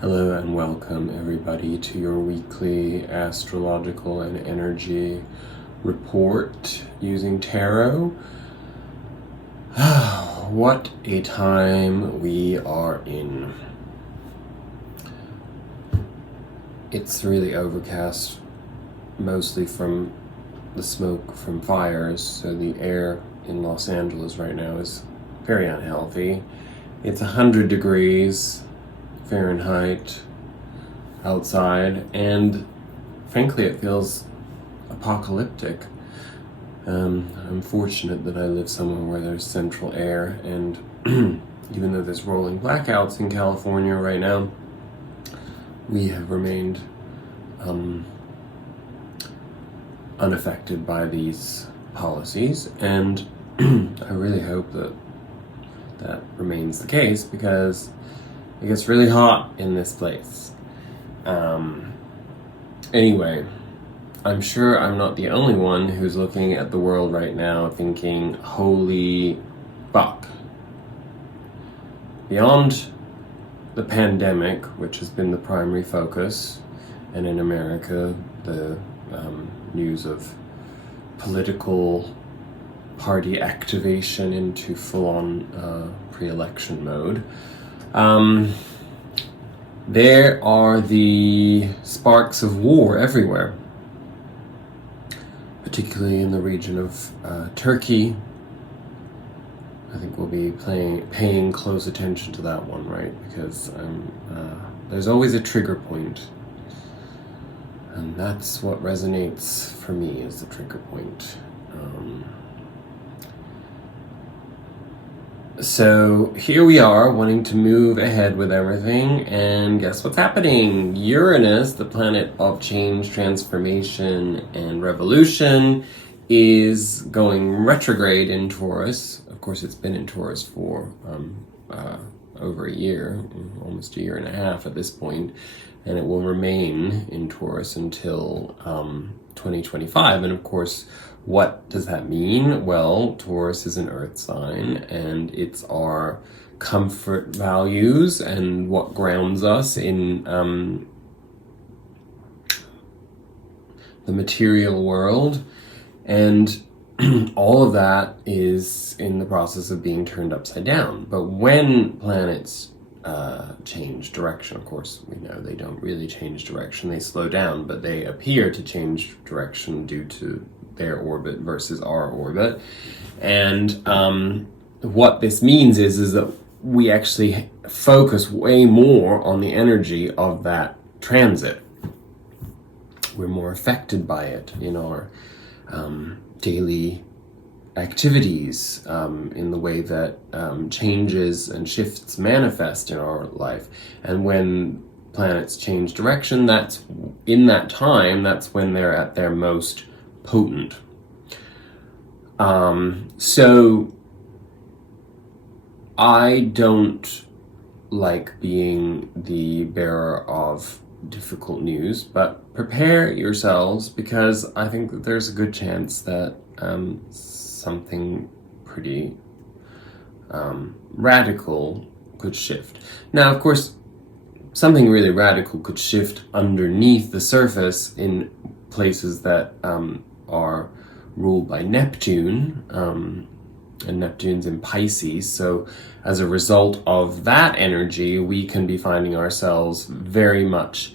Hello and welcome everybody to your weekly astrological and energy report using tarot. What a time we are in. It's really overcast, mostly from the smoke from fires, so the air in Los Angeles right now is very unhealthy. It's 100 degrees Fahrenheit outside, and frankly it feels apocalyptic. I'm fortunate that I live somewhere where there's central air, and even though there's rolling blackouts in California right now, we have remained unaffected by these policies, and I really hope that that remains the case, because it gets really hot in this place. Anyway, I'm sure I'm not the only one who's looking at the world right now thinking, holy fuck. Beyond the pandemic, which has been the primary focus, and in America, the news of political party activation into full-on pre-election mode, there are the sparks of war everywhere, particularly in the region of Turkey. I think we'll be paying close attention to that one, right? Because there's always a trigger point, and that's what resonates for me, is the trigger point. So here we are, wanting to move ahead with everything, and guess what's happening? Uranus, the planet of change, transformation, and revolution, is going retrograde in Taurus. Of course, it's been in Taurus for over a year, almost a year and a half at this point, and it will remain in Taurus until 2025. And of course, what does that mean? Well, Taurus is an earth sign, and it's our comfort values and what grounds us in the material world. And all of that is in the process of being turned upside down. But when planets change direction, of course, we know they don't really change direction, they slow down, but they appear to change direction due to their orbit versus our orbit. And what this means is that we actually focus way more on the energy of that transit. We're more affected by it in our daily activities, in the way that changes and shifts manifest in our life. And when planets change direction, that's in that time, that's when they're at their most potent. So I don't like being the bearer of difficult news, but prepare yourselves, because I think that there's a good chance that something pretty radical could shift. Now, of course, something really radical could shift underneath the surface in places that are ruled by Neptune, and Neptune's in Pisces. So as a result of that energy, we can be finding ourselves very much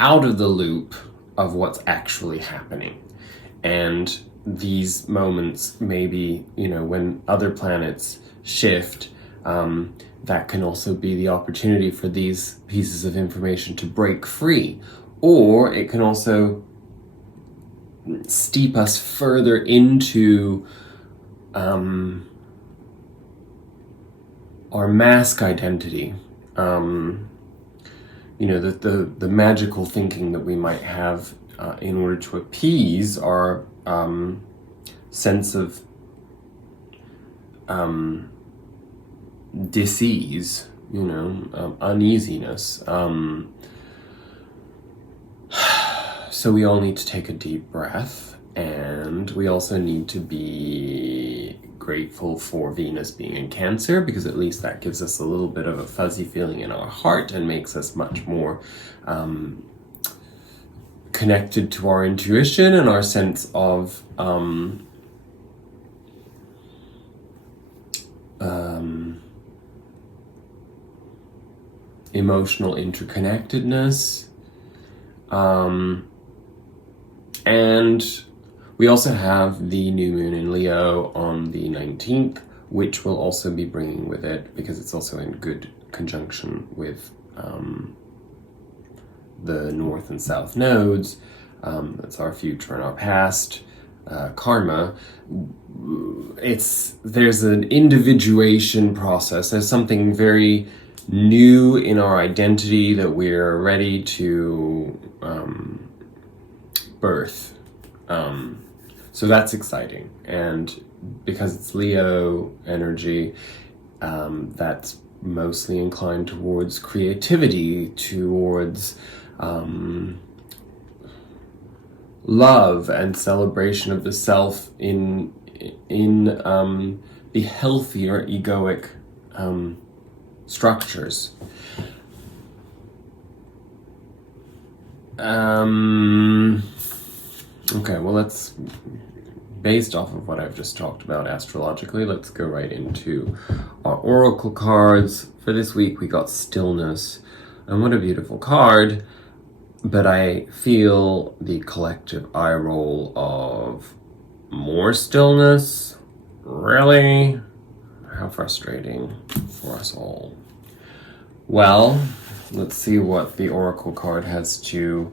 out of the loop of what's actually happening. And these moments, maybe, when other planets shift, that can also be the opportunity for these pieces of information to break free. Or it can also steep us further into our mask identity. The magical thinking that we might have in order to appease our sense of dis-ease, uneasiness. So we all need to take a deep breath, and we also need to be grateful for Venus being in Cancer, because at least that gives us a little bit of a fuzzy feeling in our heart and makes us much more connected to our intuition and our sense of emotional interconnectedness. And we also have the new moon in Leo on the 19th, which will also be bringing with it, because it's also in good conjunction with the north and south nodes. That's our future and our past, karma. There's an individuation process. There's something very new in our identity that we're ready to birth. So that's exciting. And because it's Leo energy, that's mostly inclined towards creativity, towards love and celebration of the self in the healthier egoic structures. Okay, well, based off of what I've just talked about astrologically, let's go right into our oracle cards. For this week, we got Stillness. And what a beautiful card. But I feel the collective eye roll of more stillness. Really? How frustrating for us all. Well, let's see what the oracle card has to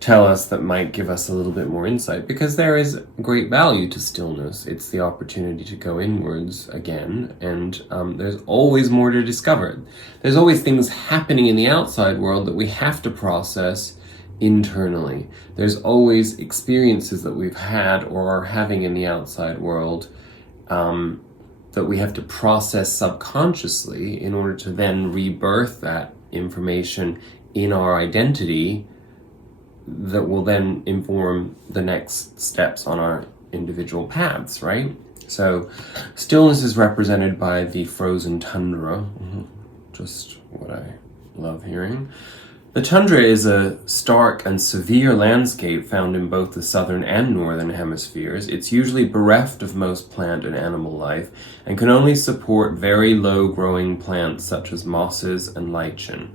tell us that might give us a little bit more insight, because there is great value to stillness. It's the opportunity to go inwards again, and there's always more to discover. There's always things happening in the outside world that we have to process internally. There's always experiences that we've had or are having in the outside world that we have to process subconsciously in order to then rebirth that information in our identity that will then inform the next steps on our individual paths, right? So stillness is represented by the frozen tundra, just what I love hearing. The tundra is a stark and severe landscape found in both the southern and northern hemispheres. It's usually bereft of most plant and animal life and can only support very low-growing plants such as mosses and lichen.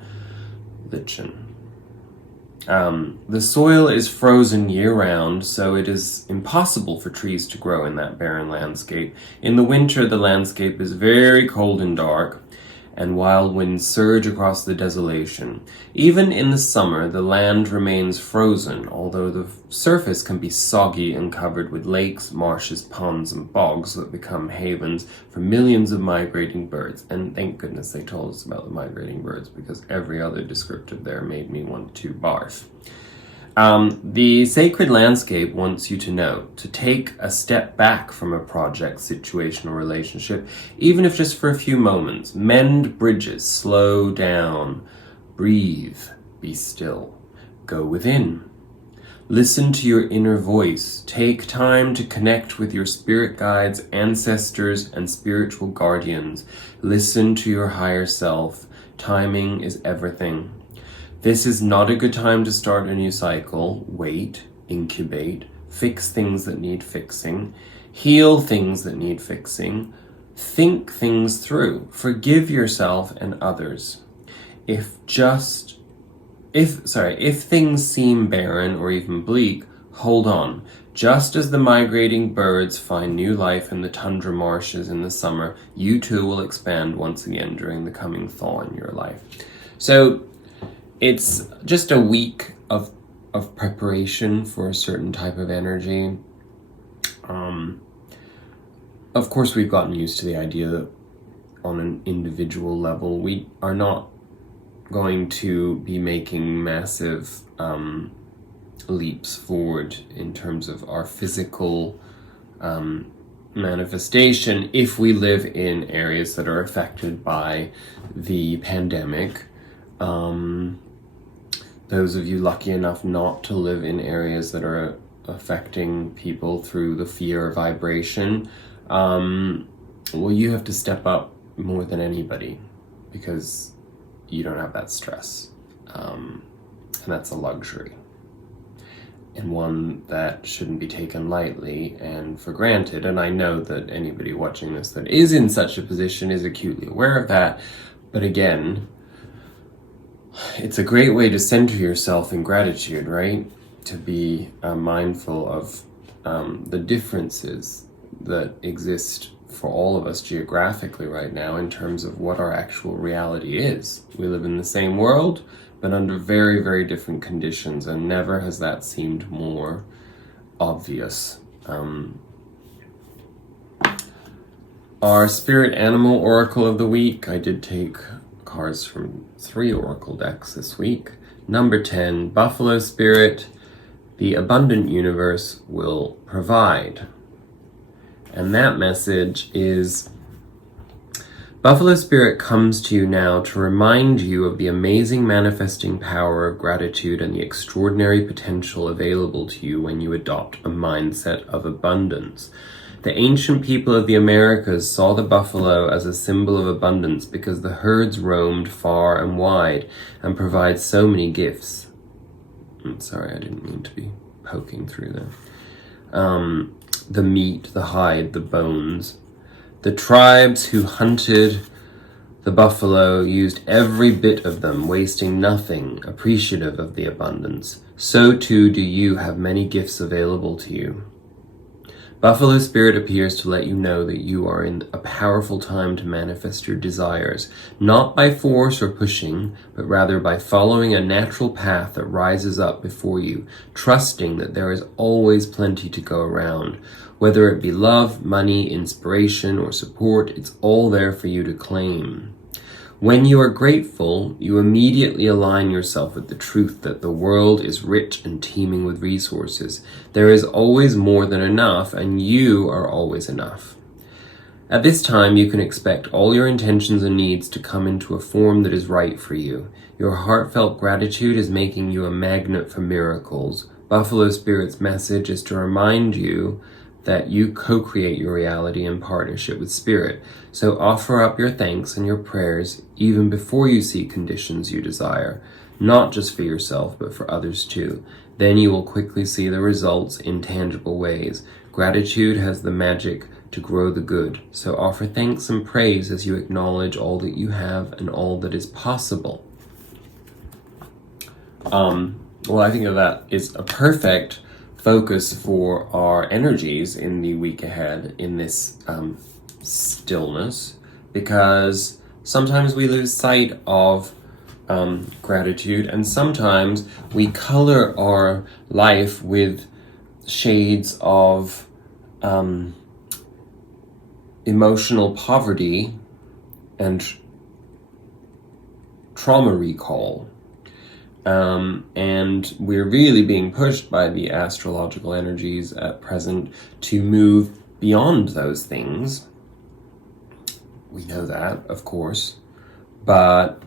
The soil is frozen year-round, so it is impossible for trees to grow in that barren landscape. In the winter, the landscape is very cold and dark, and wild winds surge across the desolation. Even in the summer, the land remains frozen, although the surface can be soggy and covered with lakes, marshes, ponds, and bogs that become havens for millions of migrating birds. And thank goodness they told us about the migrating birds, because every other descriptive there made me want to barf. The sacred landscape wants you to know to take a step back from a project, situation, or relationship, even if just for a few moments. Mend bridges, slow down, breathe, be still, go within. Listen to your inner voice. Take time to connect with your spirit guides, ancestors, and spiritual guardians. Listen to your higher self. Timing is everything. This is not a good time to start a new cycle. Wait, incubate, fix things that need fixing, heal things that need fixing, think things through, forgive yourself and others. If things seem barren or even bleak, hold on. Just as the migrating birds find new life in the tundra marshes in the summer, you too will expand once again during the coming thaw in your life. So it's just a week of preparation for a certain type of energy. Of course, we've gotten used to the idea that on an individual level, we are not going to be making massive leaps forward in terms of our physical manifestation if we live in areas that are affected by the pandemic. Those of you lucky enough not to live in areas that are affecting people through the fear vibration, well, you have to step up more than anybody because you don't have that stress. And that's a luxury, and one that shouldn't be taken lightly and for granted. And I know that anybody watching this that is in such a position is acutely aware of that. But again, it's a great way to center yourself in gratitude, right? To be mindful of the differences that exist for all of us geographically right now in terms of what our actual reality is. We live in the same world, but under very, very different conditions, and never has that seemed more obvious. Our spirit animal oracle of the week, I did take cards from 3 oracle decks this week. Number 10, Buffalo Spirit, the abundant universe will provide. And that message is, Buffalo Spirit comes to you now to remind you of the amazing manifesting power of gratitude and the extraordinary potential available to you when you adopt a mindset of abundance. The ancient people of the Americas saw the buffalo as a symbol of abundance because the herds roamed far and wide and provide so many gifts. I'm sorry, I didn't mean to be poking through there. The meat, the hide, the bones. The tribes who hunted the buffalo used every bit of them, wasting nothing, appreciative of the abundance. So too do you have many gifts available to you. Buffalo Spirit appears to let you know that you are in a powerful time to manifest your desires, not by force or pushing, but rather by following a natural path that rises up before you, trusting that there is always plenty to go around. Whether it be love, money, inspiration, or support, it's all there for you to claim. When you are grateful, you immediately align yourself with the truth that the world is rich and teeming with resources. There is always more than enough, and you are always enough. At this time, you can expect all your intentions and needs to come into a form that is right for you. Your heartfelt gratitude is making you a magnet for miracles. Buffalo Spirit's message is to remind you that you co-create your reality in partnership with Spirit. So offer up your thanks and your prayers even before you see conditions you desire, not just for yourself, but for others too. Then you will quickly see the results in tangible ways. Gratitude has the magic to grow the good. So offer thanks and praise as you acknowledge all that you have and all that is possible. Well, I think that is a perfect focus for our energies in the week ahead in this stillness, because sometimes we lose sight of gratitude, and sometimes we color our life with shades of emotional poverty and trauma recall. And we're really being pushed by the astrological energies at present to move beyond those things. We know that, of course, but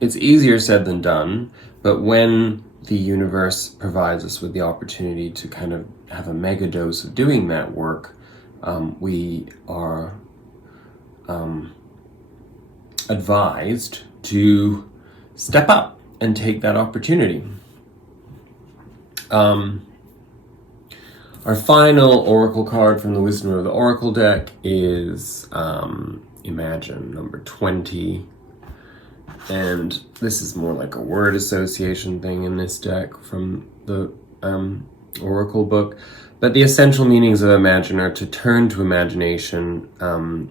it's easier said than done. But when the universe provides us with the opportunity to kind of have a mega dose of doing that work, we are advised to step up and take that opportunity. Our final oracle card from the Wisdom of the Oracle deck is Imagine, number 20. And this is more like a word association thing in this deck from the Oracle book. But the essential meanings of Imagine are to turn to imagination and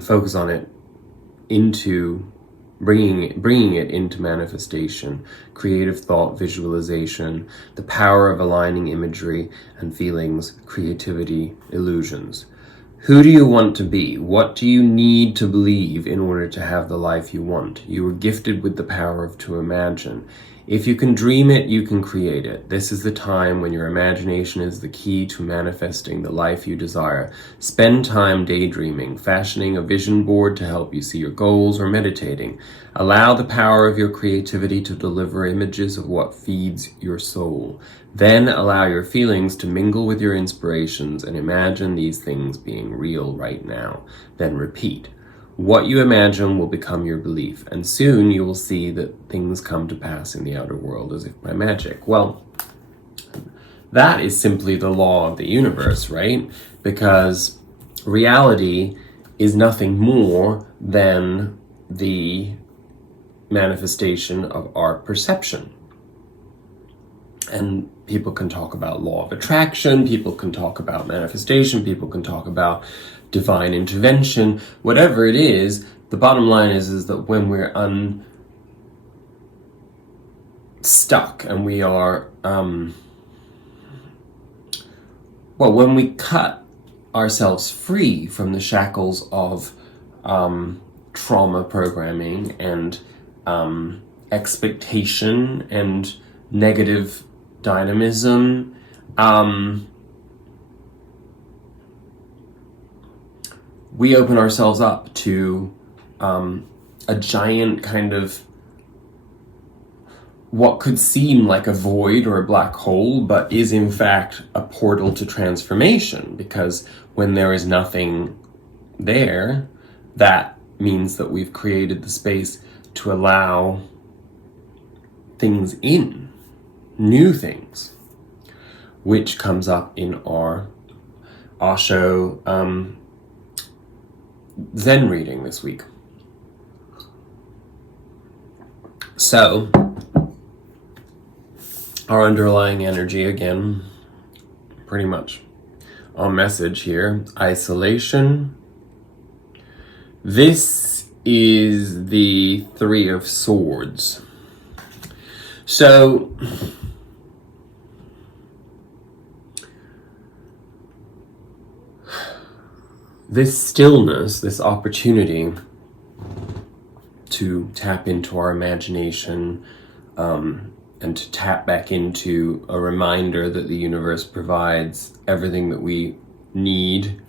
focus on it into bringing it into manifestation, creative thought, visualization, the power of aligning imagery and feelings, creativity, illusions. Who do you want to be? What do you need to believe in order to have the life you want? You were gifted with the power to imagine. If you can dream it, you can create it. This is the time when your imagination is the key to manifesting the life you desire. Spend time daydreaming, fashioning a vision board to help you see your goals, or meditating. Allow the power of your creativity to deliver images of what feeds your soul. Then allow your feelings to mingle with your inspirations and imagine these things being real right now. Then repeat. What you imagine will become your belief, and soon you will see that things come to pass in the outer world as if by magic. Well, that is simply the law of the universe, right? Because reality is nothing more than the manifestation of our perception. And people can talk about law of attraction, people can talk about manifestation, people can talk about divine intervention, whatever it is. The bottom line is that when we're unstuck and we are, when we cut ourselves free from the shackles of trauma programming and expectation and negative dynamism, we open ourselves up to a giant kind of what could seem like a void or a black hole, but is in fact a portal to transformation, because when there is nothing there, that means that we've created the space to allow things in, new things, which comes up in our Osho Zen reading this week. So, our underlying energy, again, pretty much on message here, isolation. This is the Three of Swords. So, this stillness, this opportunity to tap into our imagination, and to tap back into a reminder that the universe provides everything that we need,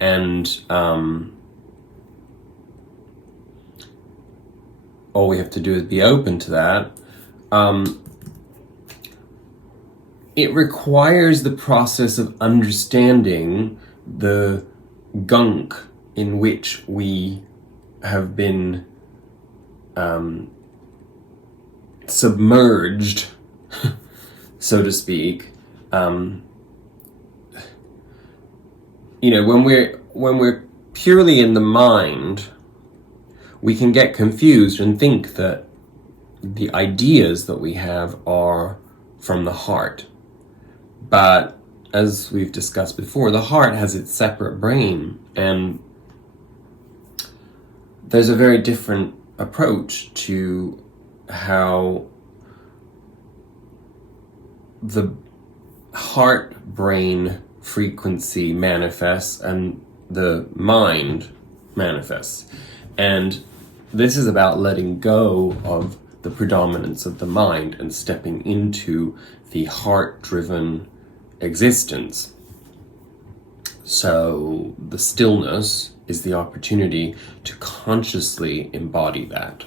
and all we have to do is be open to that. It requires the process of understanding the gunk in which we have been submerged, so to speak. When we're purely in the mind, we can get confused and think that the ideas that we have are from the heart. But as we've discussed before, the heart has its separate brain, and there's a very different approach to how the heart-brain frequency manifests and the mind manifests. And this is about letting go of the predominance of the mind and stepping into the heart-driven existence. So the stillness is the opportunity to consciously embody that.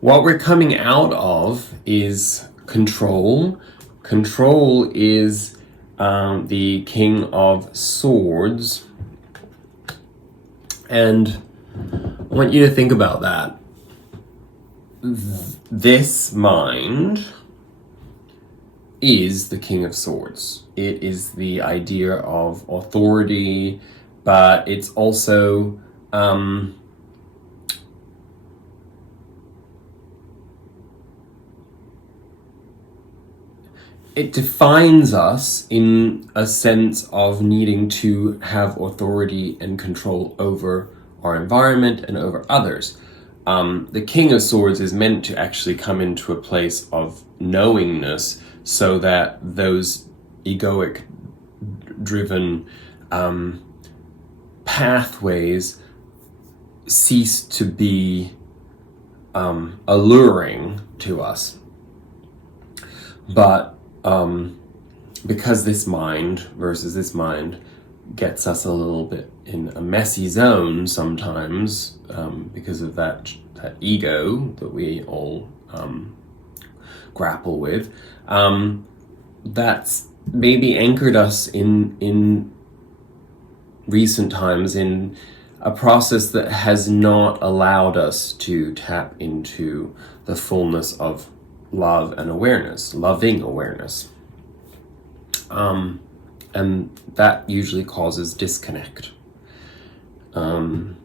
What we're coming out of is control. Control is the King of Swords. And I want you to think about that. This mind is the King of Swords. It is the idea of authority, but it's also it defines us in a sense of needing to have authority and control over our environment and over others. The King of Swords is meant to actually come into a place of knowingness, so that those egoic driven pathways cease to be alluring to us. But because this mind versus this mind gets us a little bit in a messy zone sometimes, because of that ego that we all grapple with, that's maybe anchored us in recent times in a process that has not allowed us to tap into the fullness of love and awareness, loving awareness. And that usually causes disconnect. From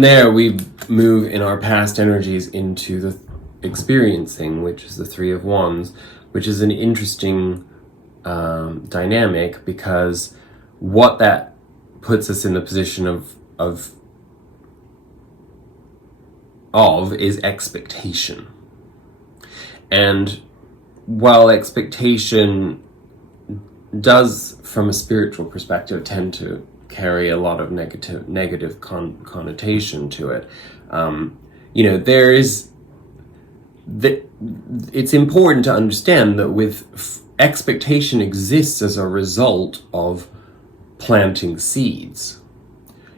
there, we move in our past energies into the experiencing, which is the Three of Wands, which is an interesting dynamic, because what that puts us in the position of is expectation. And while expectation does, from a spiritual perspective, tend to carry a lot of negative connotation to it, there is it's important to understand that with expectation exists as a result of planting seeds.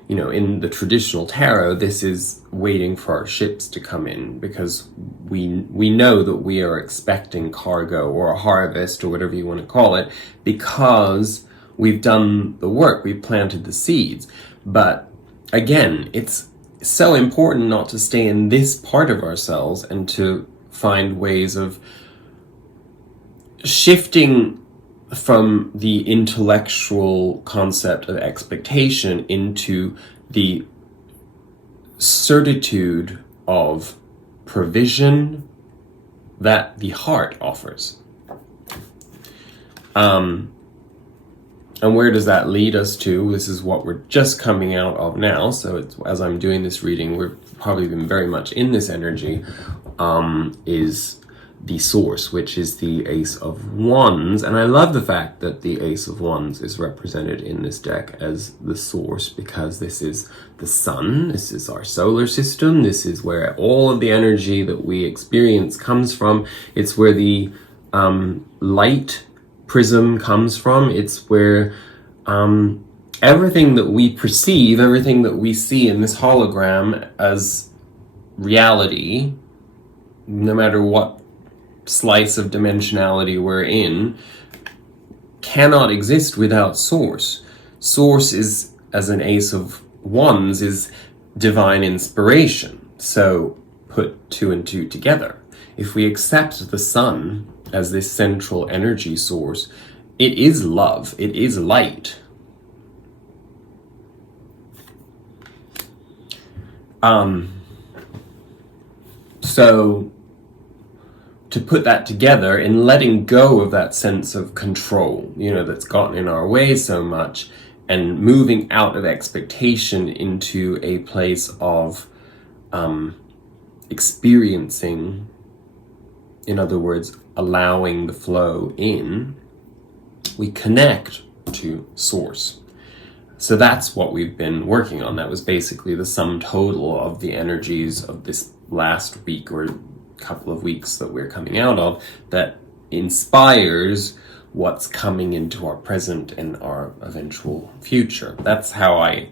In the traditional tarot, this is waiting for our ships to come in, because we know that we are expecting cargo or a harvest or whatever you want to call it, because we've done the work, we've planted the seeds. But again, it's so important not to stay in this part of ourselves and to find ways of shifting from the intellectual concept of expectation into the certitude of provision that the heart offers. And where does that lead us to? This is what we're just coming out of now. So as I'm doing this reading, we've probably been very much in this energy, is the source, which is the Ace of Wands. And I love the fact that the Ace of Wands is represented in this deck as the source, because this is the sun, this is our solar system, this is where all of the energy that we experience comes from. It's where the light prism comes from. It's where everything that we perceive, everything that we see in this hologram as reality, no matter what slice of dimensionality we're in, cannot exist without source. Source is, as an Ace of Wands, is divine inspiration. So put two and two together. If we accept the sun as this central energy source, it is love, it is light. So to put that together, in letting go of that sense of control, that's gotten in our way so much, and moving out of expectation into a place of experiencing, in other words, allowing the flow in, we connect to source. So that's what we've been working on. That was basically the sum total of the energies of this last week or couple of weeks that we're coming out of, that inspires what's coming into our present and our eventual future. That's how I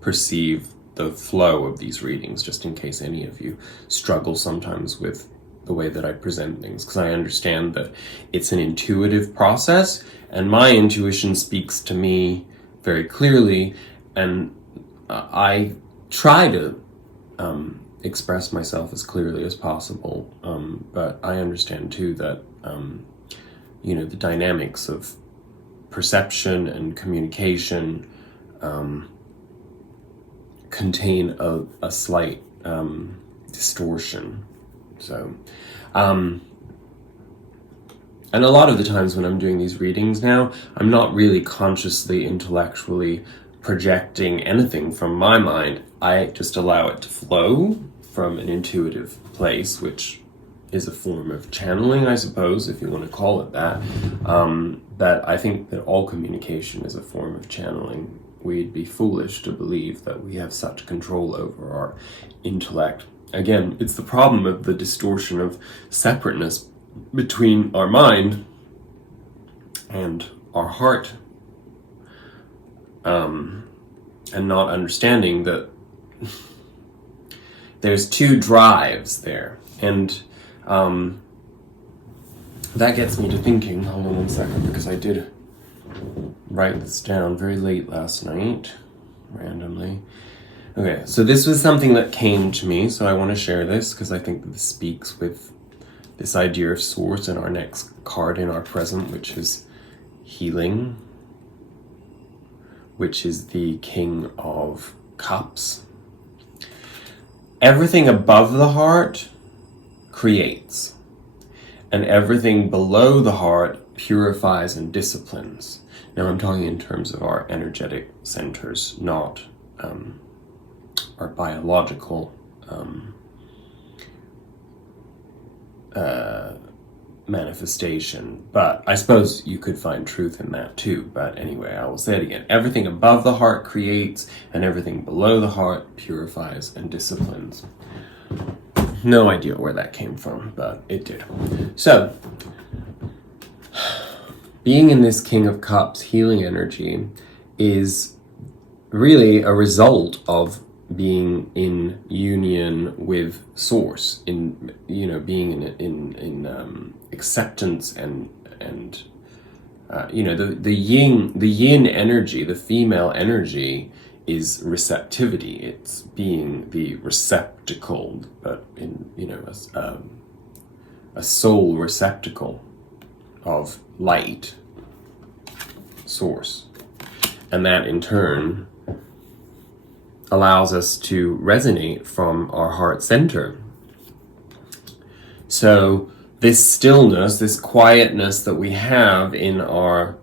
perceive the flow of these readings, just in case any of you struggle sometimes with the way that I present things, because I understand that it's an intuitive process, and my intuition speaks to me very clearly, and I try to express myself as clearly as possible, but I understand too that the dynamics of perception and communication contain a slight distortion. So and a lot of the times when I'm doing these readings now, I'm not really consciously, intellectually projecting anything from my mind. I just allow it to flow from an intuitive place, which is a form of channeling, I suppose, if you want to call it that. But I think that all communication is a form of channeling. we'd be foolish to believe that we have such control over our intellect. Again, it's the problem of the distortion of separateness between our mind and our heart, and not understanding that there's two drives there. And that gets me to thinking, hold on one second, because I did write this down very late last night, randomly. Okay, so this was something that came to me, so I want to share this because I think that this speaks with this idea of source and our next card in our present, which is healing, which is the King of Cups. Everything above the heart creates, and everything below the heart purifies and disciplines. Now I'm talking in terms of our energetic centers, not our biological manifestation. But I suppose you could find truth in that too. But anyway, I will say it again. Everything above the heart creates, and everything below the heart purifies and disciplines. No idea where that came from, but it did. So, being in this King of Cups healing energy is really a result of being in union with Source, in being in acceptance and the yin energy, the female energy is receptivity. It's being the receptacle, but in a soul receptacle of light, Source, and that in turn allows us to resonate from our heart center. So this stillness, this quietness that we have in our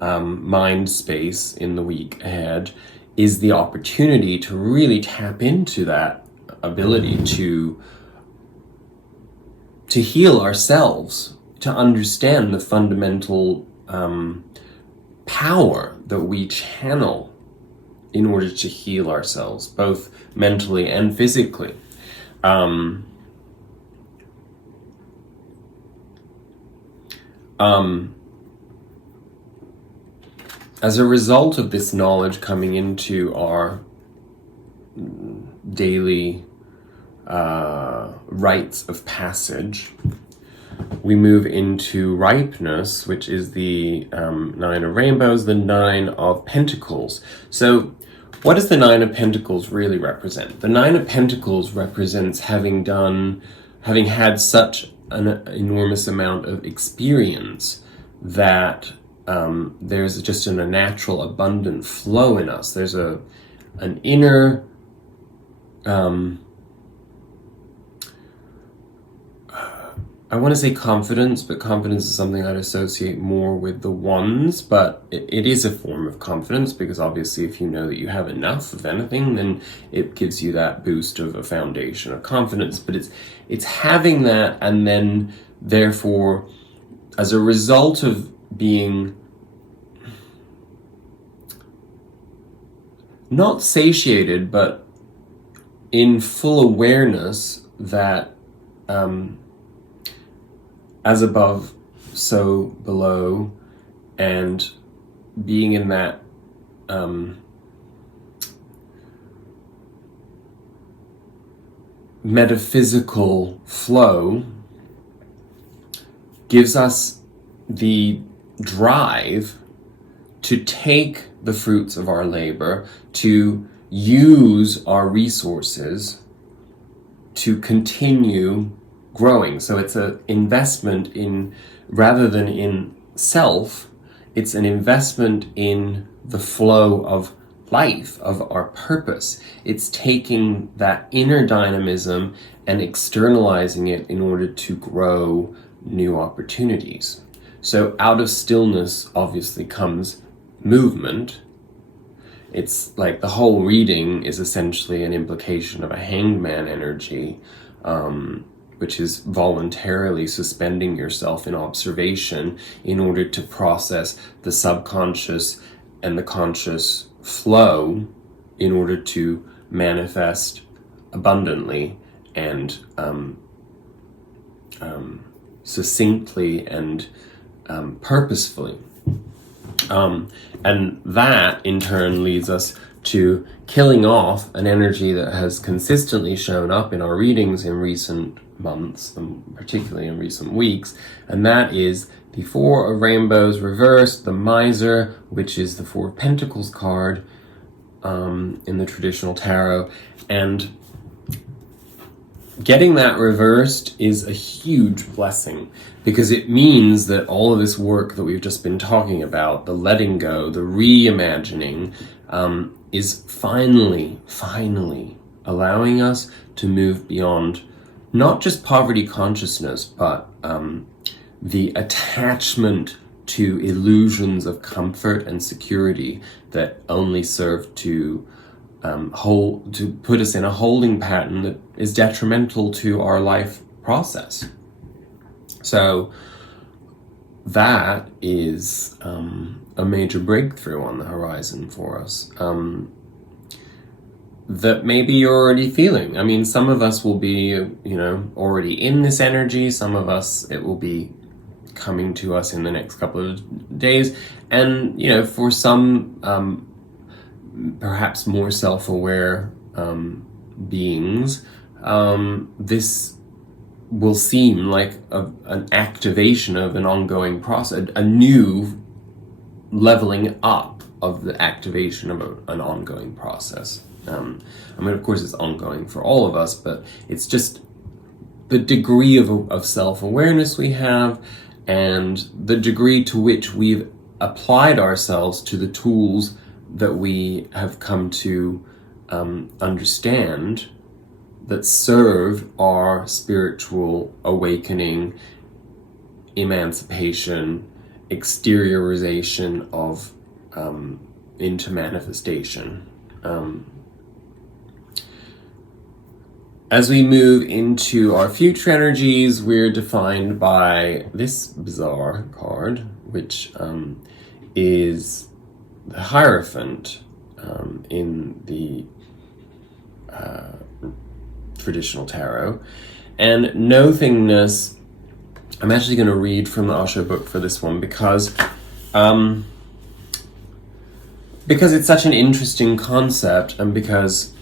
mind space in the week ahead is the opportunity to really tap into that ability to heal ourselves, to understand the fundamental power that we channel in order to heal ourselves, both mentally and physically. As a result of this knowledge coming into our daily rites of passage, we move into ripeness, which is the Nine of Rainbows, the Nine of Pentacles. So what does the Nine of Pentacles really represent? The Nine of Pentacles represents having had such an enormous amount of experience that there's just a natural abundant flow in us. There's an inner I want to say confidence, but confidence is something I'd associate more with the wands, but it is a form of confidence, because obviously if you know that you have enough of anything, then it gives you that boost of a foundation of confidence. But it's having that, and then therefore, as a result of being not satiated, but in full awareness that as above, so below, and being in that metaphysical flow gives us the drive to take the fruits of our labor, to use our resources to continue growing. So it's an investment in, rather than in self, it's an investment in the flow of life, of our purpose. It's taking that inner dynamism and externalizing it in order to grow new opportunities. So out of stillness obviously comes movement. It's like the whole reading is essentially an implication of a hanged man energy, which is voluntarily suspending yourself in observation in order to process the subconscious and the conscious flow in order to manifest abundantly and succinctly and purposefully. And that in turn leads us to killing off an energy that has consistently shown up in our readings in recent months, and particularly in recent weeks, and that is the Four of Rainbows reversed, the Miser, which is the Four of Pentacles card in the traditional tarot. And getting that reversed is a huge blessing, because it means that all of this work that we've just been talking about, the letting go, the reimagining, is finally allowing us to move beyond not just poverty consciousness, but the attachment to illusions of comfort and security that only serve to put us in a holding pattern that is detrimental to our life process. So that is a major breakthrough on the horizon for us, that maybe you're already feeling. I mean, some of us will be, already in this energy. Some of us, it will be coming to us in the next couple of days. And, for some, perhaps more self-aware beings, this will seem like an activation of an ongoing process, a new leveling up of the activation of an ongoing process. Of course, it's ongoing for all of us, but it's just the degree of self-awareness we have and the degree to which we've applied ourselves to the tools that we have come to understand that serve our spiritual awakening, emancipation, exteriorization of into manifestation. As we move into our future energies, we're defined by this bizarre card, which is the Hierophant in the traditional tarot. And nothingness, I'm actually going to read from the Osho book for this one because it's such an interesting concept, and because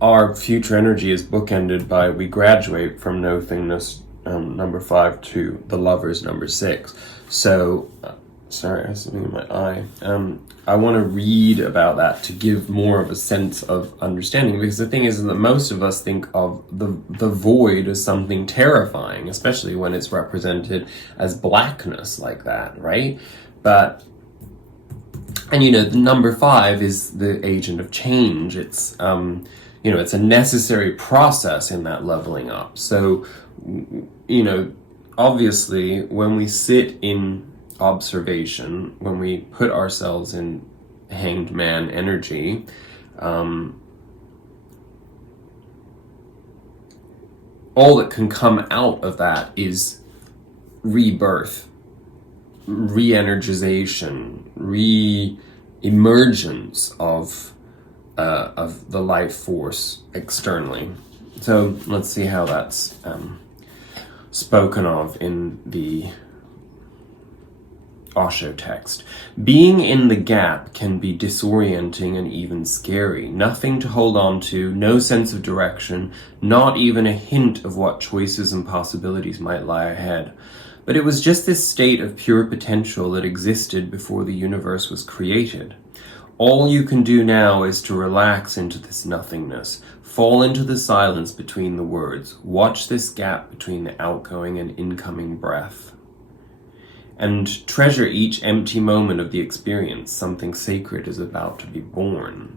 our future energy is bookended by, we graduate from nothingness number 5 to the Lovers number 6. So, sorry, I have something in my eye. I want to read about that to give more of a sense of understanding, because the thing is that most of us think of the void as something terrifying, especially when it's represented as blackness like that, right? But, and the number 5 is the agent of change. It's, it's a necessary process in that leveling up. So, obviously, when we sit in observation, when we put ourselves in hanged man energy, all that can come out of that is rebirth, re-energization, re-emergence of the life force externally. So let's see how that's spoken of in the Osho text. Being in the gap can be disorienting and even scary. Nothing to hold on to, no sense of direction, not even a hint of what choices and possibilities might lie ahead. But it was just this state of pure potential that existed before the universe was created. All you can do now is to relax into this nothingness, fall into the silence between the words, watch this gap between the outgoing and incoming breath, and treasure each empty moment of the experience. Something sacred is about to be born.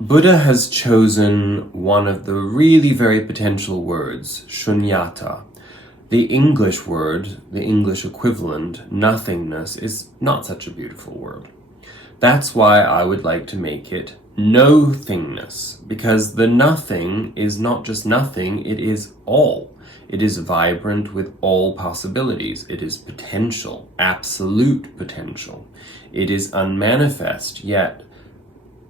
Buddha has chosen one of the really very potential words, shunyata. The English word, the English equivalent, nothingness, is not such a beautiful word. That's why I would like to make it no-thingness, because the nothing is not just nothing, it is all. It is vibrant with all possibilities. It is potential, absolute potential. It is unmanifest yet,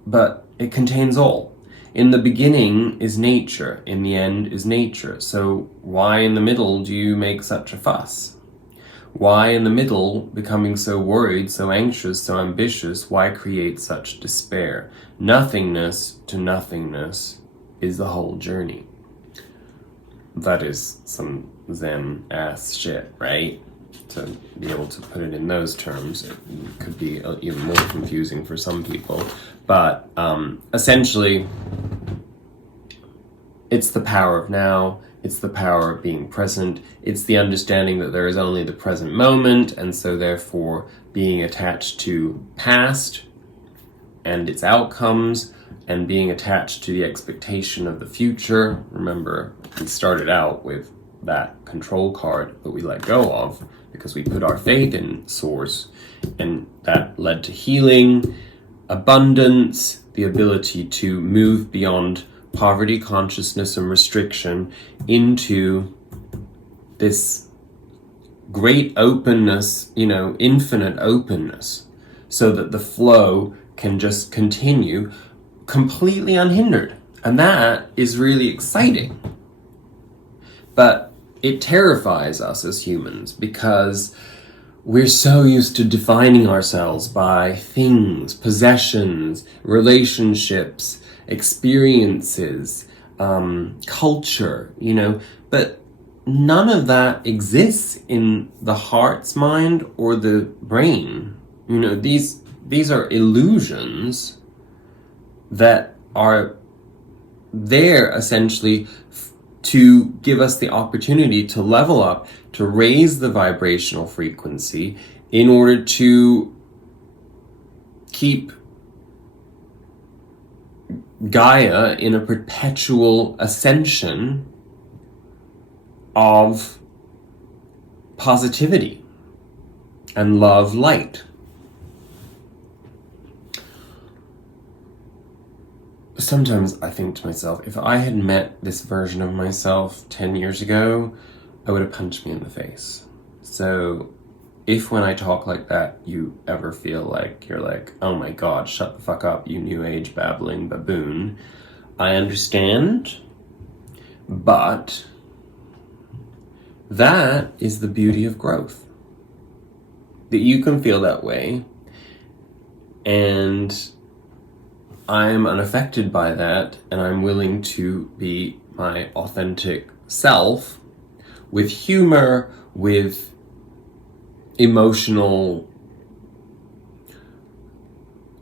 but it contains all. In the beginning is nature, in the end is nature. So why in the middle do you make such a fuss? Why in the middle, becoming so worried, so anxious, so ambitious, why create such despair? Nothingness to nothingness is the whole journey. That is some Zen ass shit, right? To be able to put it in those terms, it could be even more confusing for some people. But essentially, it's the power of now. It's the power of being present. It's the understanding that there is only the present moment, and so therefore being attached to past and its outcomes, and being attached to the expectation of the future. Remember, we started out with that control card that we let go of because we put our faith in Source, and that led to healing, abundance, the ability to move beyond poverty, consciousness, and restriction into this great openness, infinite openness, so that the flow can just continue completely unhindered. And that is really exciting. But it terrifies us as humans because we're so used to defining ourselves by things, possessions, relationships, experiences, culture, but none of that exists in the heart's mind or the brain. These are illusions that are there essentially to give us the opportunity to level up, to raise the vibrational frequency in order to keep Gaia in a perpetual ascension of positivity and love light. Sometimes I think to myself, if I had met this version of myself 10 years ago, I would have punched me in the face. So if when I talk like that, you ever feel like you're like, oh my God, shut the fuck up, you new age babbling baboon, I understand, but that is the beauty of growth. That you can feel that way, and I'm unaffected by that, and I'm willing to be my authentic self with humor, with emotional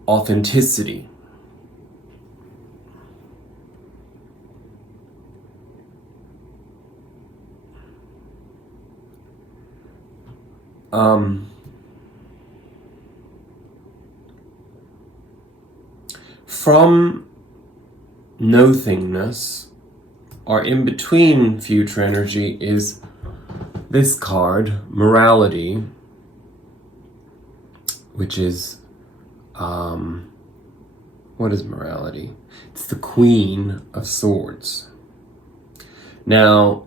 authenticity. From nothingness, or in between future energy, is this card, morality, which is, what is morality? It's the Queen of Swords. Now,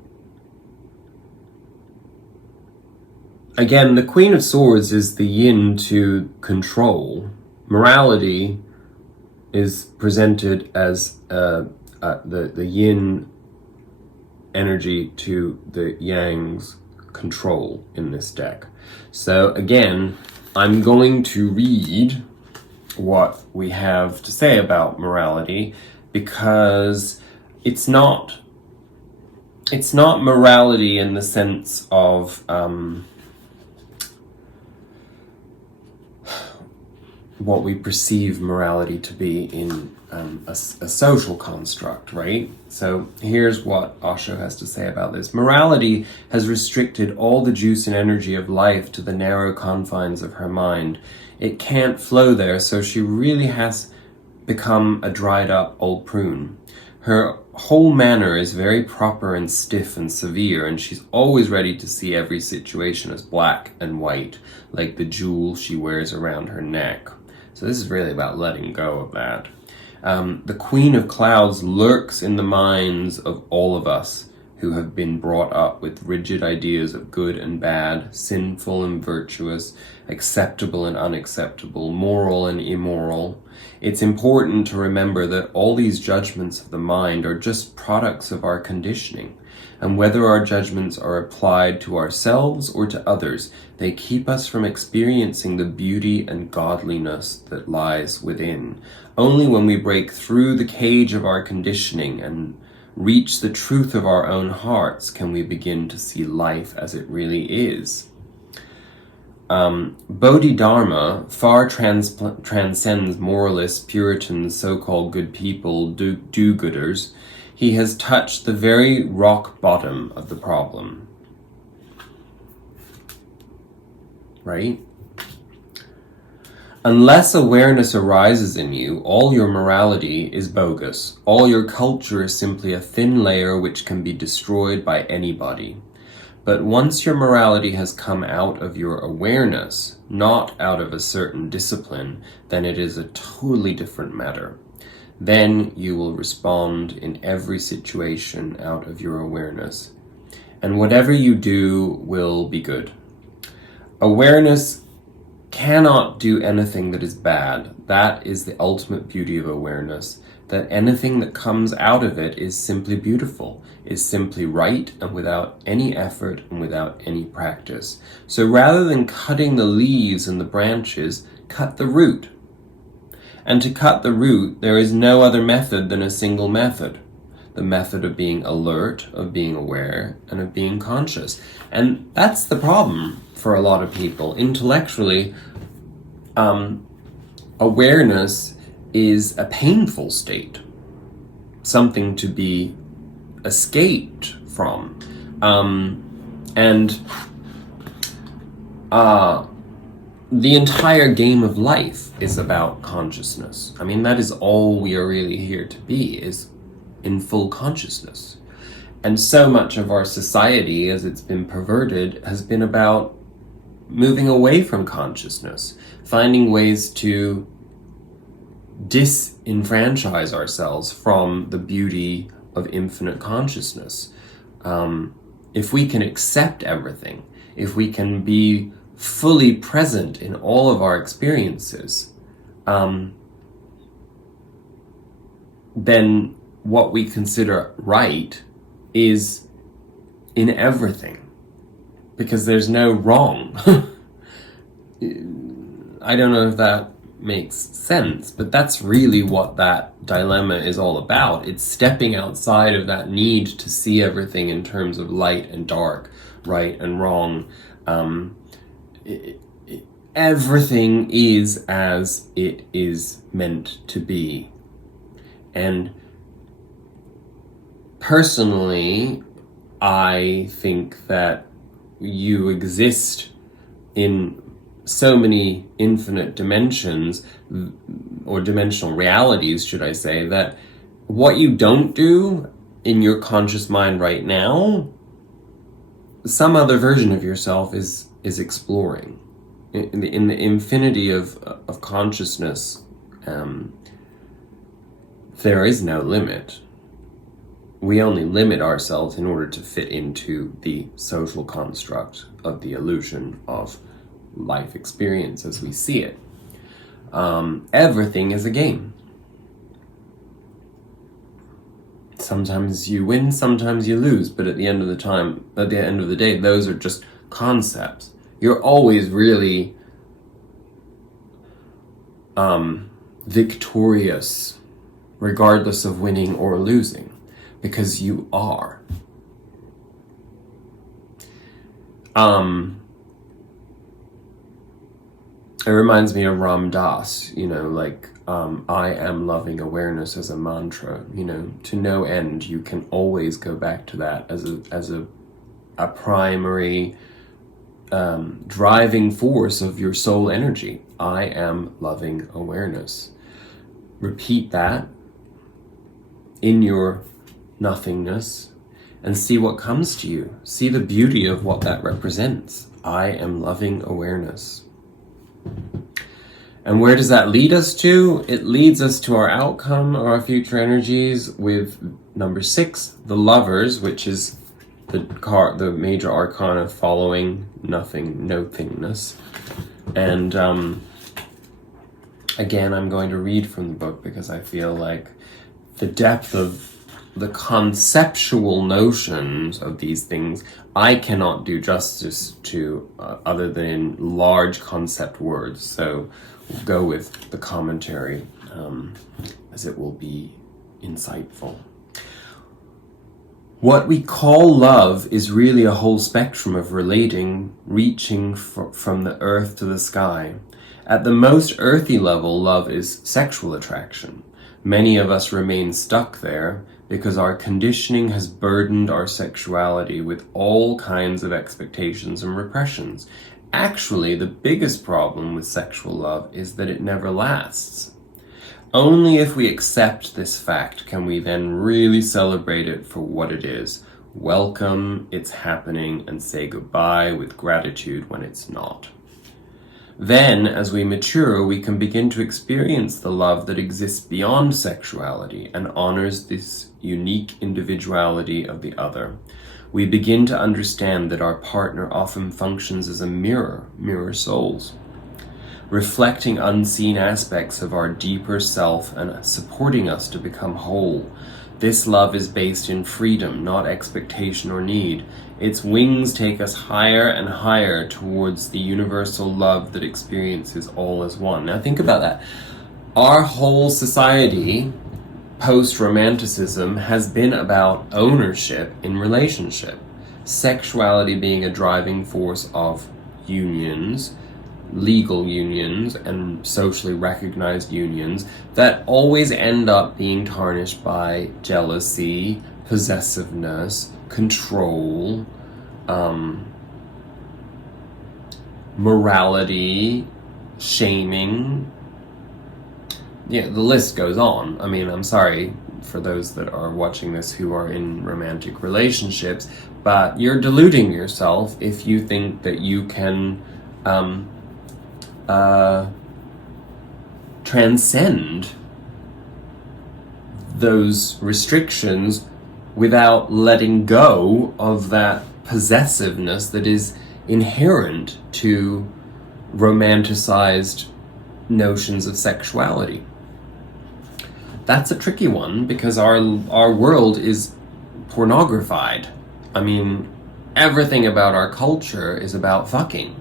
again, the Queen of Swords is the yin to control. Morality is presented as the yin energy to the yang's control in this deck. So again, I'm going to read what we have to say about morality, because it's not morality in the sense of what we perceive morality to be in a social construct, right? So here's what Osho has to say about this. Morality has restricted all the juice and energy of life to the narrow confines of her mind. It can't flow there, so she really has become a dried up old prune. Her whole manner is very proper and stiff and severe, and she's always ready to see every situation as black and white, like the jewel she wears around her neck. So this is really about letting go of that. The Queen of Clouds lurks in the minds of all of us, who have been brought up with rigid ideas of good and bad, sinful and virtuous, acceptable and unacceptable, moral and immoral, it's important to remember that all these judgments of the mind are just products of our conditioning, and whether our judgments are applied to ourselves or to others, they keep us from experiencing the beauty and godliness that lies within. Only when we break through the cage of our conditioning and reach the truth of our own hearts can we begin to see life as it really is. Bodhidharma far transcends moralists, Puritans, so-called good people, do-gooders. He has touched the very rock bottom of the problem. Right? Unless awareness arises in you, all your morality is bogus. All your culture is simply a thin layer which can be destroyed by anybody. But once your morality has come out of your awareness, not out of a certain discipline, then it is a totally different matter. Then you will respond in every situation out of your awareness. And whatever you do will be good. Awareness cannot do anything that is bad. That is the ultimate beauty of awareness, that anything that comes out of it is simply beautiful, is simply right, and without any effort and without any practice. So rather than cutting the leaves and the branches, cut the root. And to cut the root, there is no other method than a single method. The method of being alert, of being aware, and of being conscious. And that's the problem for a lot of people. Intellectually, awareness is a painful state, something to be escaped from. The entire game of life is about consciousness. I mean, that is all we are really here to be, is in full consciousness. And so much of our society, as it's been perverted, has been about moving away from consciousness, finding ways to disenfranchise ourselves from the beauty of infinite consciousness. If we can accept everything, if we can be fully present in all of our experiences, then what we consider right is in everything, because there's no wrong. I don't know if that makes sense, but that's really what that dilemma is all about. It's stepping outside of that need to see everything in terms of light and dark, right and wrong. Everything is as it is meant to be. And personally, I think that you exist in so many infinite dimensions, or dimensional realities, should I say, that what you don't do in your conscious mind right now, some other version of yourself is exploring. In the infinity of consciousness, there is no limit. We only limit ourselves in order to fit into the social construct of the illusion of life experience as we see it. Everything is a game. Sometimes you win, sometimes you lose, but at the end of the day, those are just concepts. You're always really victorious, regardless of winning or losing, because you are. It reminds me of Ram Dass, I am loving awareness as a mantra, to no end. You can always go back to that as a primary driving force of your soul energy. I am loving awareness. Repeat that in your nothingness and see what comes to you. See the beauty of what that represents. I am loving awareness. And where does that lead us to? It leads us to our outcome of our future energies with number 6, the lovers, which is the major arcana following nothingness. And again, I'm going to read from the book because I feel like the depth of the conceptual notions of these things I cannot do justice to other than in large concept words. So we'll go with the commentary as it will be insightful. What we call love is really a whole spectrum of relating, reaching from the earth to the sky. At the most earthy level, love is sexual attraction. Many of us remain stuck there because our conditioning has burdened our sexuality with all kinds of expectations and repressions. Actually, the biggest problem with sexual love is that it never lasts. Only if we accept this fact can we then really celebrate it for what it is, welcome its happening, and say goodbye with gratitude when it's not. Then, as we mature, we can begin to experience the love that exists beyond sexuality and honors this unique individuality of the other. We begin to understand that our partner often functions as a mirror souls, reflecting unseen aspects of our deeper self and supporting us to become whole. This love is based in freedom, not expectation or need. Its wings take us higher and higher towards the universal love that experiences all as one. Now think about that. Our whole society, post-romanticism, has been about ownership in relationship. Sexuality being a driving force of unions, legal unions and socially recognized unions that always end up being tarnished by jealousy, possessiveness, control, morality, shaming. Yeah, the list goes on. I mean, I'm sorry for those that are watching this who are in romantic relationships, but you're deluding yourself if you think that you can transcend those restrictions without letting go of that possessiveness that is inherent to romanticized notions of sexuality. That's a tricky one because our world is pornographied. I mean, everything about our culture is about fucking.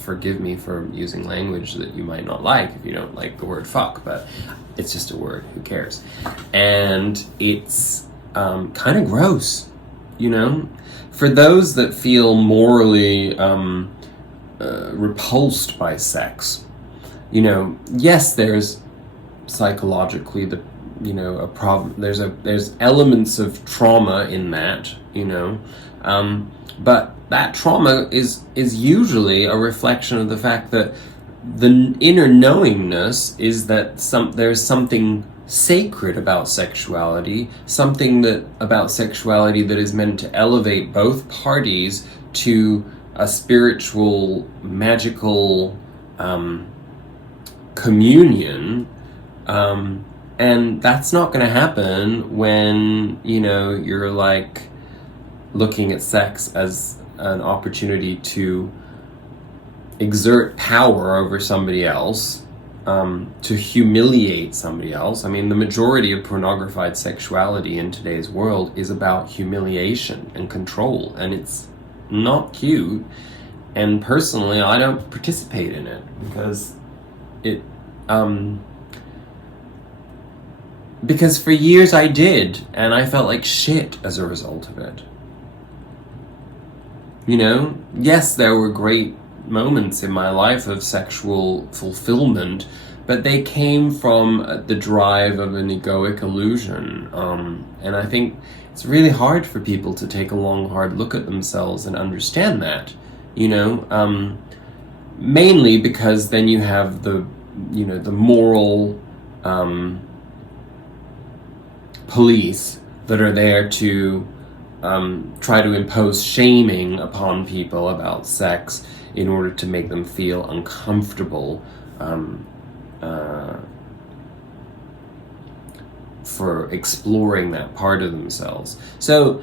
Forgive me for using language that you might not like if you don't like the word fuck, but it's just a word, who cares? And it's kind of gross, you know? For those that feel morally repulsed by sex, you know, yes, there's psychologically a problem. There's elements of trauma in that, you know, but that trauma is usually a reflection of the fact that the inner knowingness is that there's something sacred about sexuality, something about sexuality that is meant to elevate both parties to a spiritual, magical communion, and that's not going to happen when, you know, you're like looking at sex as an opportunity to exert power over somebody else, to humiliate somebody else. I mean, the majority of pornographied sexuality in today's world is about humiliation and control, and it's not cute. And personally, I don't participate in it because for years I did, and I felt like shit as a result of it. You know, yes, there were great moments in my life of sexual fulfillment, but they came from the drive of an egoic illusion. And I think it's really hard for people to take a long, hard look at themselves and understand that, you know, mainly because then you have the moral police that are there to try to impose shaming upon people about sex in order to make them feel uncomfortable for exploring that part of themselves. So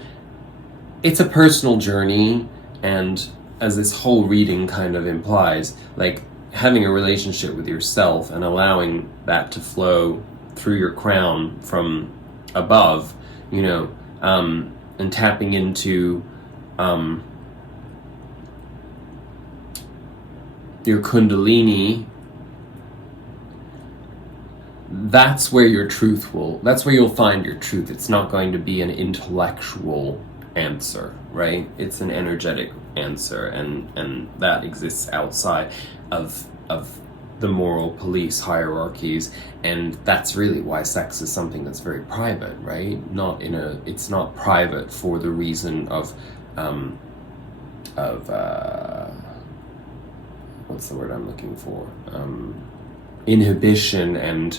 it's a personal journey, and as this whole reading kind of implies, like having a relationship with yourself and allowing that to flow through your crown from above, you know, and tapping into your kundalini. That's where that's where you'll find your truth. It's not going to be an intellectual answer, right? It's an energetic answer, and that exists outside of the moral police hierarchies, and that's really why sex is something that's very private, right? It's not private for the reason of what's the word I'm looking for? Inhibition and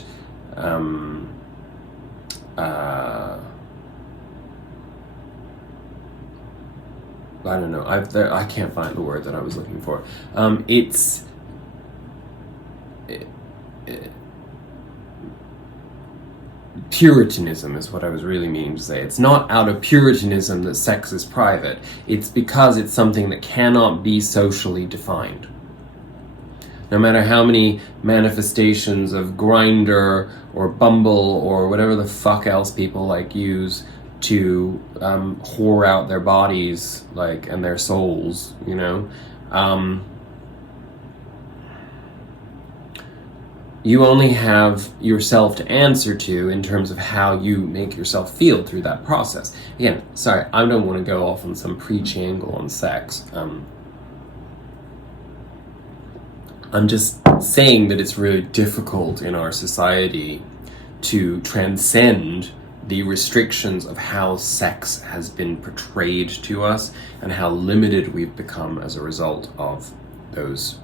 I don't know. I can't find the word that I was looking for. Puritanism is what I was really meaning to say. It's not out of Puritanism that sex is private. It's because it's something that cannot be socially defined. No matter how many manifestations of Grindr or Bumble or whatever the fuck else people like use to whore out their bodies, like, and their souls, you know, you only have yourself to answer to in terms of how you make yourself feel through that process. Again, sorry, I don't want to go off on some preachy angle on sex. I'm just saying that it's really difficult in our society to transcend the restrictions of how sex has been portrayed to us and how limited we've become as a result of those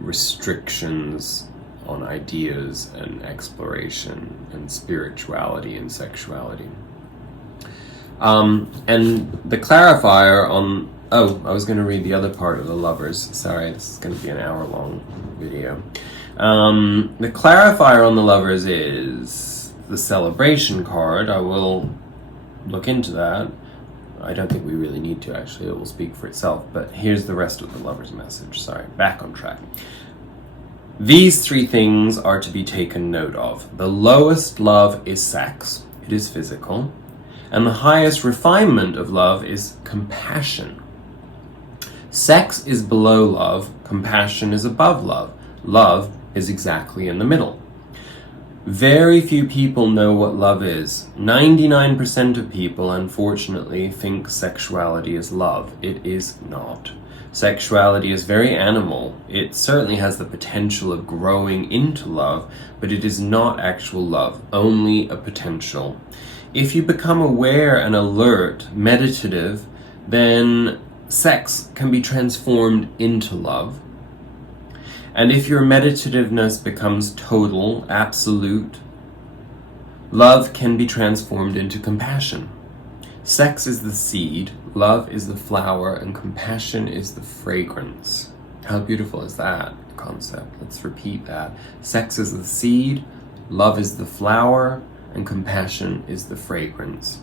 restrictions on ideas and exploration and spirituality and sexuality. And the clarifier on... Oh, I was going to read the other part of the Lovers. Sorry, this is going to be an hour-long video. The clarifier on the Lovers is the Celebration card. I will look into that. I don't think we really need to, actually. It will speak for itself. But here's the rest of the Lovers message. Sorry, back on track. These three things are to be taken note of. The lowest love is sex. It is physical. And the highest refinement of love is compassion. Sex is below love, compassion is above love. Love is exactly in the middle. Very few people know what love is. 99% of people, unfortunately, think sexuality is love. It is not. Sexuality is very animal. It certainly has the potential of growing into love, but it is not actual love, only a potential. If you become aware and alert, meditative, then sex can be transformed into love. And if your meditativeness becomes total, absolute, love can be transformed into compassion. Sex is the seed, love is the flower, and compassion is the fragrance. How beautiful is that concept? Let's repeat that. Sex is the seed, love is the flower, and compassion is the fragrance.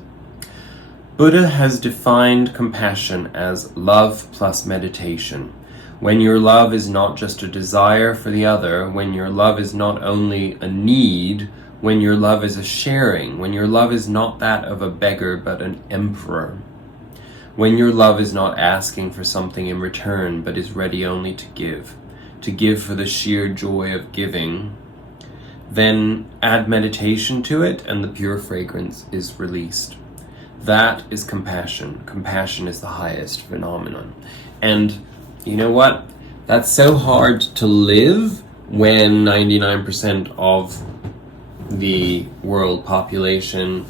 Buddha has defined compassion as love plus meditation. When your love is not just a desire for the other, when your love is not only a need, when your love is a sharing, when your love is not that of a beggar but an emperor, when your love is not asking for something in return but is ready only to give for the sheer joy of giving, then add meditation to it and the pure fragrance is released. That is compassion. Compassion is the highest phenomenon. And you know what? That's so hard to live when 99% of the world population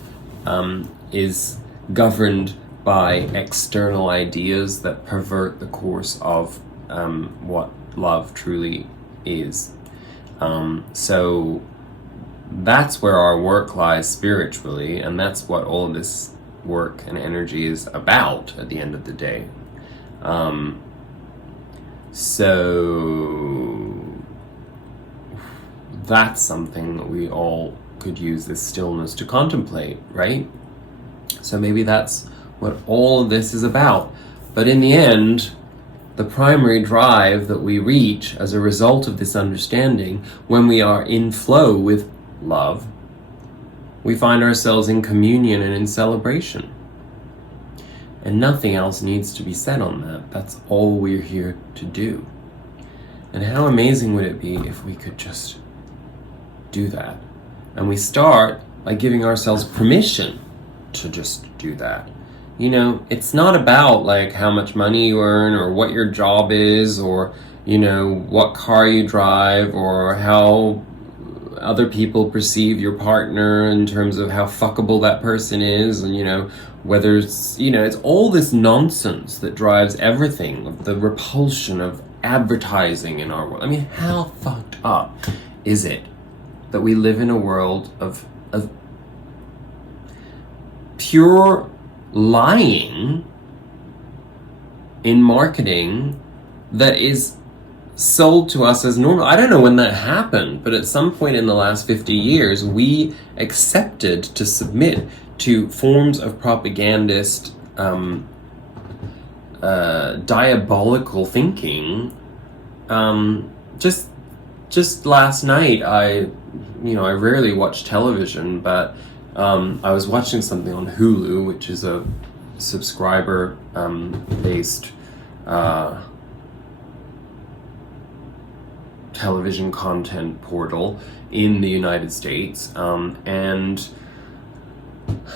is governed by external ideas that pervert the course of what love truly is. So that's where our work lies spiritually, and that's what all of this work and energy is about at the end of the day. So that's something that we all could use this stillness to contemplate, right? So maybe that's what all of this is about. But in the end, the primary drive that we reach as a result of this understanding, when we are in flow with love, we find ourselves in communion and in celebration. And nothing else needs to be said on that. That's all we're here to do. And how amazing would it be if we could just do that? And we start by giving ourselves permission to just do that. You know, it's not about like how much money you earn or what your job is or, you know, what car you drive or how other people perceive your partner in terms of how fuckable that person is, and, you know, whether it's, you know, it's all this nonsense that drives everything, of the repulsion of advertising in our world. I mean, how fucked up is it that we live in a world of pure lying in marketing that is sold to us as normal? I don't know when that happened, but at some point in the last 50 years, we accepted to submit to forms of propagandist, diabolical thinking. Just last night, I rarely watch television, but I was watching something on Hulu, which is a subscriber based television content portal in the United States, and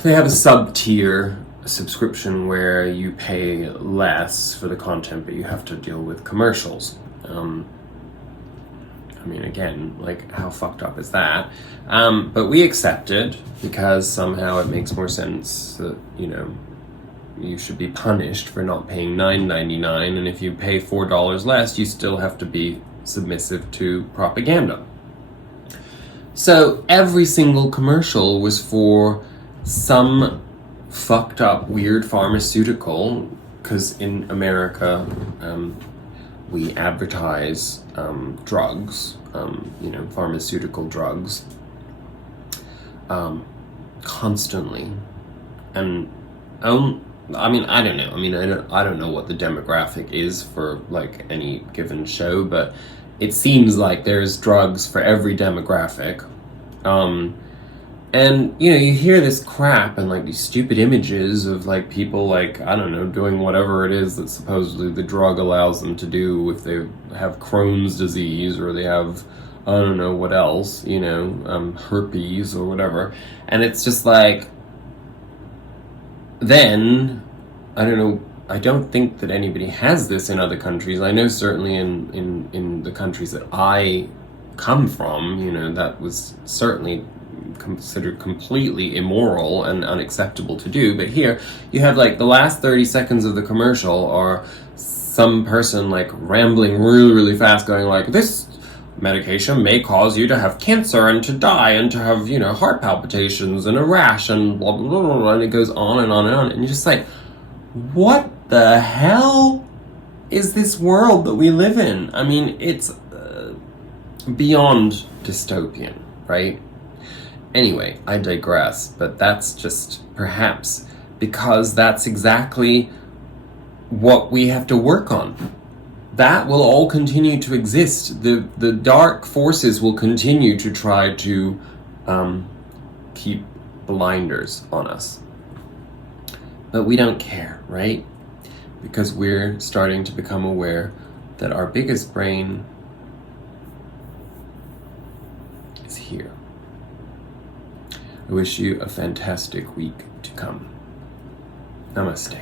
they have a sub-tier subscription where you pay less for the content, but you have to deal with commercials. I mean, again, like, how fucked up is that? But we accepted because somehow it makes more sense that, you know, you should be punished for not paying $9.99, and if you pay $4 less, you still have to be submissive to propaganda. So every single commercial was for some fucked up weird pharmaceutical, because in America we advertise drugs, pharmaceutical drugs constantly, and I don't know. I don't know what the demographic is for like any given show, but it seems like there's drugs for every demographic. And, you know, you hear this crap and like these stupid images of like people like, I don't know, doing whatever it is that supposedly the drug allows them to do if they have Crohn's disease or they have, I don't know what else, you know, herpes or whatever. And it's just like, then, I don't know, I don't think that anybody has this in other countries. I know certainly in the countries that I come from, you know, that was certainly considered completely immoral and unacceptable to do. But here, you have like the last 30 seconds of the commercial are some person like rambling really, really fast going like, this medication may cause you to have cancer and to die and to have, you know, heart palpitations and a rash and blah, blah, blah, blah, and it goes on and on and on. And you're just like, what the hell is this world that we live in? I mean, it's beyond dystopian, right? Anyway, I digress, but that's just perhaps because that's exactly what we have to work on. That will all continue to exist. The dark forces will continue to try to keep blinders on us. But we don't care, right? Because we're starting to become aware that our biggest brain is here. I wish you a fantastic week to come. Namaste.